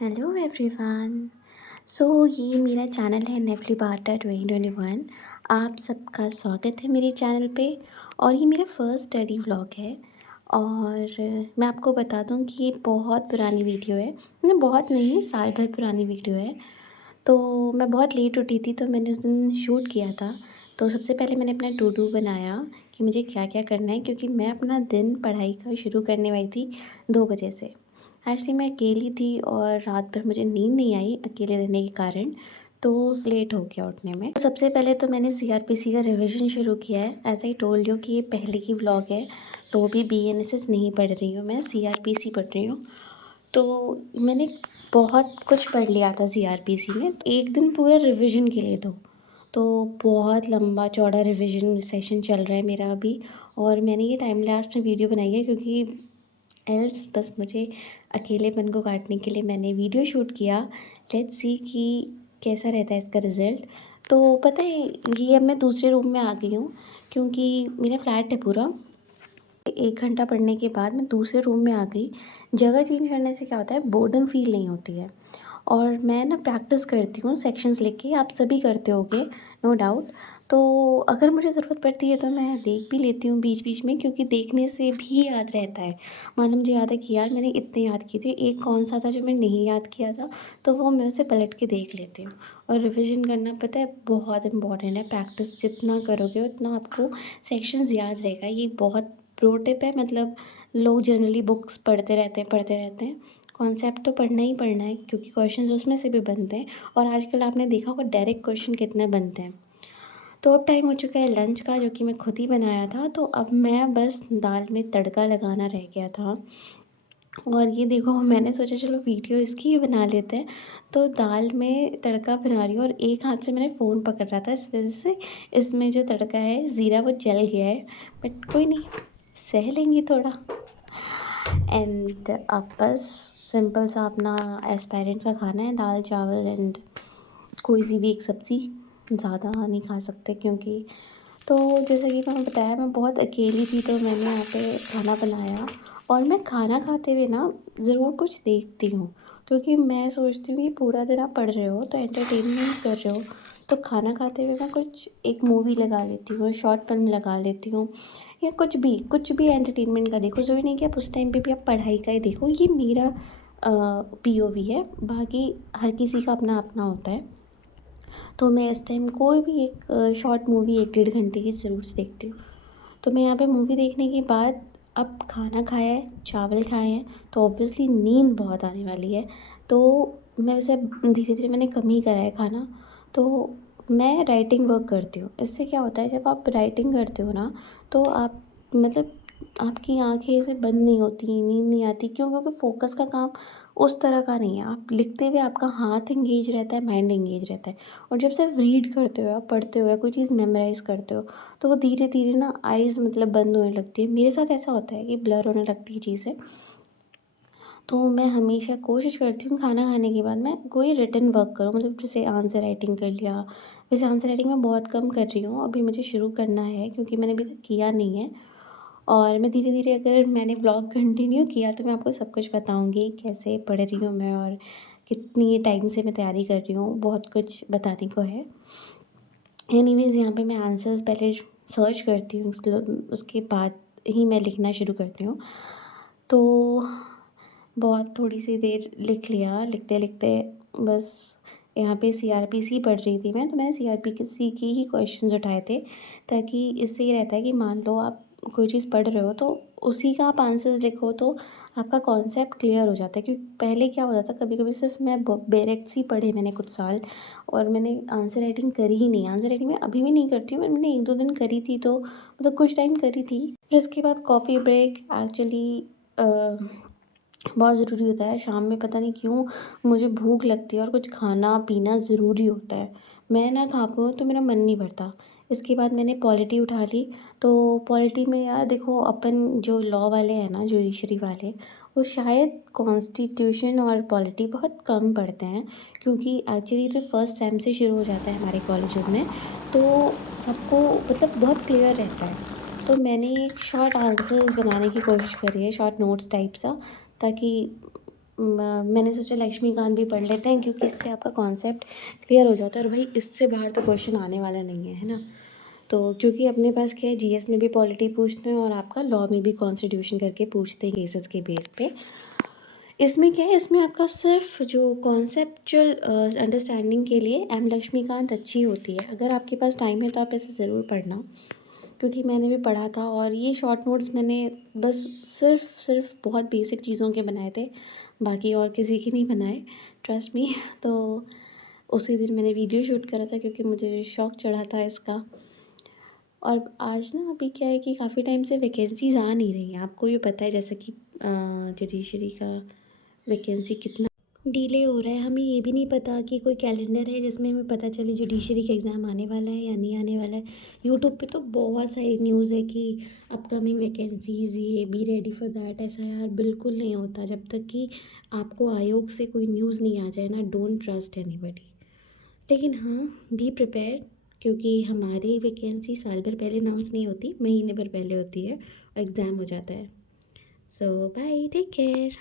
Hello everyone. ये मेरा channel है नेफली बाटा 2021। आप सबका स्वागत है मेरे चैनल पे। और ये मेरा फर्स्ट स्टडी व्लॉग है। और मैं आपको बता दूं कि ये बहुत पुरानी वीडियो है, मतलब बहुत नहीं, साल भर पुरानी वीडियो है। तो मैं बहुत लेट उठी थी, तो मैंने उस दिन शूट किया था। तो सबसे पहले मैंने अपना टू डू बनाया कि मुझे क्या क्या करना है, क्योंकि मैं अपना दिन पढ़ाई का शुरू करने वाली थी 2 बजे से। एक्चुअली मैं अकेली थी और रात भर मुझे नींद नहीं आई अकेले रहने के कारण, तो लेट हो गया उठने में। तो सबसे पहले तो मैंने सीआरपीसी का रिवीजन शुरू किया है। ऐसा ही टोल्ड यू कि ये पहले की व्लॉग है, तो भी बीएनएसएस नहीं पढ़ रही हूँ, मैं सीआरपीसी पढ़ रही हूँ। तो मैंने बहुत कुछ पढ़ लिया था सीआरपीसी में, एक दिन पूरा रिवीजन के लिए तो बहुत लंबा चौड़ा रिवीजन सेशन चल रहा है मेरा अभी। और मैंने ये टाइम लैप्स में वीडियो बनाई है, क्योंकि एल्स बस मुझे अकेलेपन को काटने के लिए मैंने वीडियो शूट किया। लेट्स सी कि कैसा रहता है इसका रिज़ल्ट। तो पता है, ये अब मैं दूसरे रूम में आ गई हूँ, क्योंकि मेरा फ्लैट है पूरा। 1 घंटा पढ़ने के बाद मैं दूसरे रूम में आ गई। जगह चेंज करने से क्या होता है, बोर्डम फील नहीं होती है। और मैं ना प्रैक्टिस करती हूँ सेक्शंस लेके, आप सभी करते होगे नो डाउट। तो अगर मुझे ज़रूरत पड़ती है तो मैं देख भी लेती हूँ बीच बीच में, क्योंकि देखने से भी याद रहता है। मानो मुझे याद है कि यार मैंने इतने याद किए थे, एक कौन सा था जो मैंने नहीं याद किया था, तो वो मैं उसे पलट के देख लेती हूँ। और रिविज़न करना पता है बहुत इंपॉर्टेंट है। प्रैक्टिस जितना करोगे उतना आपको सेक्शंस याद रहेगा। ये बहुत प्रो टिप है। मतलब लोग जनरली बुक्स पढ़ते रहते हैं। कॉन्सेप्ट तो पढ़ना ही पढ़ना है, क्योंकि क्वेश्चंस उसमें से भी बनते हैं। और आजकल आपने देखा होगा डायरेक्ट क्वेश्चन कितने बनते हैं। तो अब टाइम हो चुका है लंच का, जो कि मैं खुद ही बनाया था। तो अब मैं बस दाल में तड़का लगाना रह गया था। और ये देखो, मैंने सोचा चलो वीडियो इसकी ही बना लेते हैं। तो दाल में तड़का बना रही हूँ, और एक हाथ से मैंने फ़ोन पकड़ रहा था, इस वजह से इसमें जो तड़का है ज़ीरा वो जल गया है। बट कोई नहीं, सह लेंगी थोड़ा। एंड अब बस सिंपल सा अपना एज पेरेंट्स का खाना है, दाल चावल एंड कोई सी भी एक सब्ज़ी। ज़्यादा नहीं खा सकते, क्योंकि तो जैसा कि मैंने बताया, मैं बहुत अकेली थी, तो मैंने यहाँ पे खाना बनाया। और मैं खाना खाते हुए ना ज़रूर कुछ देखती हूँ, क्योंकि मैं सोचती हूँ कि पूरा दिन आप पढ़ रहे हो तो एंटरटेनमेंट कर रहे हो, तो खाना खाते हुए मैं कुछ एक मूवी लगा लेती हूँ, शॉर्ट फिल्म लगा लेती हूँ, या कुछ भी एंटरटेनमेंट का देखो। ज़रूरी नहीं कि आप उस टाइम पे भी आप पढ़ाई का ही देखो। ये मेरा पीओवी है, बाकी हर किसी का अपना अपना होता है। तो मैं इस टाइम कोई भी एक शॉर्ट मूवी 1 डेढ़ घंटे की ज़रूर से देखती हूँ। तो मैं यहाँ पे मूवी देखने के बाद अब खाना खाया है, चावल खाए हैं, तो ऑब्वियसली नींद बहुत आने वाली है। तो मैं वैसे धीरे धीरे मैंने कम ही करा है खाना। तो मैं राइटिंग वर्क करती हूँ। इससे क्या होता है, जब आप राइटिंग करते हो ना, तो आप मतलब आपकी आंखें ऐसे बंद नहीं होती, नींद नहीं आती। क्यों? क्योंकि फोकस का काम उस तरह का नहीं है। आप लिखते हुए आपका हाथ एंगेज रहता है, माइंड एंगेज रहता है। और जब सिर्फ रीड करते हो, आप पढ़ते हो या कोई चीज़ मेमोराइज़ करते हो, तो वो धीरे धीरे ना आइज़ मतलब बंद होने लगती है। मेरे साथ ऐसा होता है कि ब्लर होने लगती है चीज़ें। तो मैं हमेशा कोशिश करती हूँ खाना खाने के बाद मैं कोई रिटन वर्क करूँ, मतलब जैसे आंसर राइटिंग कर लिया। वैसे आंसर राइटिंग मैं बहुत कम कर रही हूँ, अभी मुझे शुरू करना है, क्योंकि मैंने अभी तक किया नहीं है। और मैं धीरे धीरे, अगर मैंने व्लॉग कंटिन्यू किया तो मैं आपको सब कुछ बताऊँगी, कैसे पढ़ रही हूँ मैं और कितनी टाइम से मैं तैयारी कर रही हूँ। बहुत कुछ बताने को है। एनीवेज़, यहाँ पे मैं आंसर्स पहले सर्च करती हूँ, उसके बाद ही मैं लिखना शुरू करती हूँ। तो बहुत थोड़ी सी देर लिख लिया, लिखते-लिखते बस यहाँ पे सीआरपीसी पढ़ रही थी मैं, तो मैंने सीआरपीसी के ही क्वेश्चंस उठाए थे, ताकि इससे ये रहता है कि मान लो आप कोई चीज़ पढ़ रहे हो, तो उसी का आप आंसर्स लिखो, तो आपका कॉन्सेप्ट क्लियर हो जाता है। क्योंकि पहले क्या होता था, कभी-कभी सिर्फ़ मैं ब बेरेक्स ही पढ़े मैंने कुछ साल, और मैंने आंसर राइटिंग करी ही नहीं। आंसर राइटिंग मैं अभी भी नहीं करती हूँ, मैंने 1-2 दिन करी थी, तो मतलब कुछ टाइम करी थी। फिर उसके बाद कॉफ़ी ब्रेक एक्चुअली बहुत ज़रूरी होता है। शाम में पता नहीं क्यों मुझे भूख लगती है और कुछ खाना-पीना ज़रूरी होता है। मैं ना खा पाऊँ तो मेरा मन नहीं भरता। इसके बाद मैंने पॉलिटी उठा ली। तो पॉलिटी में यार देखो, अपन जो लॉ वाले हैं ना, जुडिशरी वाले, वो शायद कॉन्स्टिट्यूशन और पॉलिटी बहुत कम पढ़ते हैं, क्योंकि एक्चुअली तो फर्स्ट सेम से शुरू हो जाता है हमारे कॉलेजेस में। तो सबको मतलब बहुत क्लियर रहता है। तो मैंने एक शॉर्ट आंसर्स बनाने की कोशिश करी है, शॉर्ट नोट्स टाइप सा, ताकि मैंने सोचा लक्ष्मीकांत भी पढ़ लेते हैं, क्योंकि इससे आपका कॉन्सेप्ट क्लियर हो जाता है। और भाई इससे बाहर तो क्वेश्चन आने वाला नहीं है ना। तो क्योंकि अपने पास क्या है, जीएस में भी पॉलिटी पूछते हैं और आपका लॉ में भी कॉन्स्टिट्यूशन करके पूछते हैं केसेस के बेस पे। इसमें क्या है, इसमें आपका सिर्फ जो कॉन्सेप्चुअल अंडरस्टैंडिंग के लिए एम लक्ष्मीकांत अच्छी होती है। अगर आपके पास टाइम है तो आप इसे ज़रूर पढ़ना, क्योंकि मैंने भी पढ़ा था। और ये शॉर्ट नोट्स मैंने बस सिर्फ बहुत बेसिक चीज़ों के बनाए थे, बाकी और किसी के नहीं बनाए, ट्रस्ट मी। तो उसी दिन मैंने वीडियो शूट करा था, क्योंकि मुझे शौक चढ़ा था इसका। और आज ना अभी क्या है कि काफ़ी टाइम से वैकेंसीज़ आ नहीं रही हैं। आपको भी पता है जैसे कि जुडिशरी का वैकेंसी कितना डिले हो रहा है। हमें ये भी नहीं पता कि कोई कैलेंडर है जिसमें हमें पता चले जुडिशरी का एग्ज़ाम आने वाला है या नहीं आने वाला है। यूट्यूब पे तो बहुत सारी न्यूज़ है कि अपकमिंग वैकेंसीज़, ये बी रेडी फॉर दैट। ऐसा यार बिल्कुल नहीं होता जब तक कि आपको आयोग से कोई न्यूज़ नहीं आ जाए ना। Don't trust anybody. लेकिन हाँ, बी प्रिपेयर, क्योंकि हमारी वैकेंसी साल भर पहले अनाउंस नहीं होती, महीने भर पहले होती है और एग्ज़ाम हो जाता है। सो बाय, टेक केयर।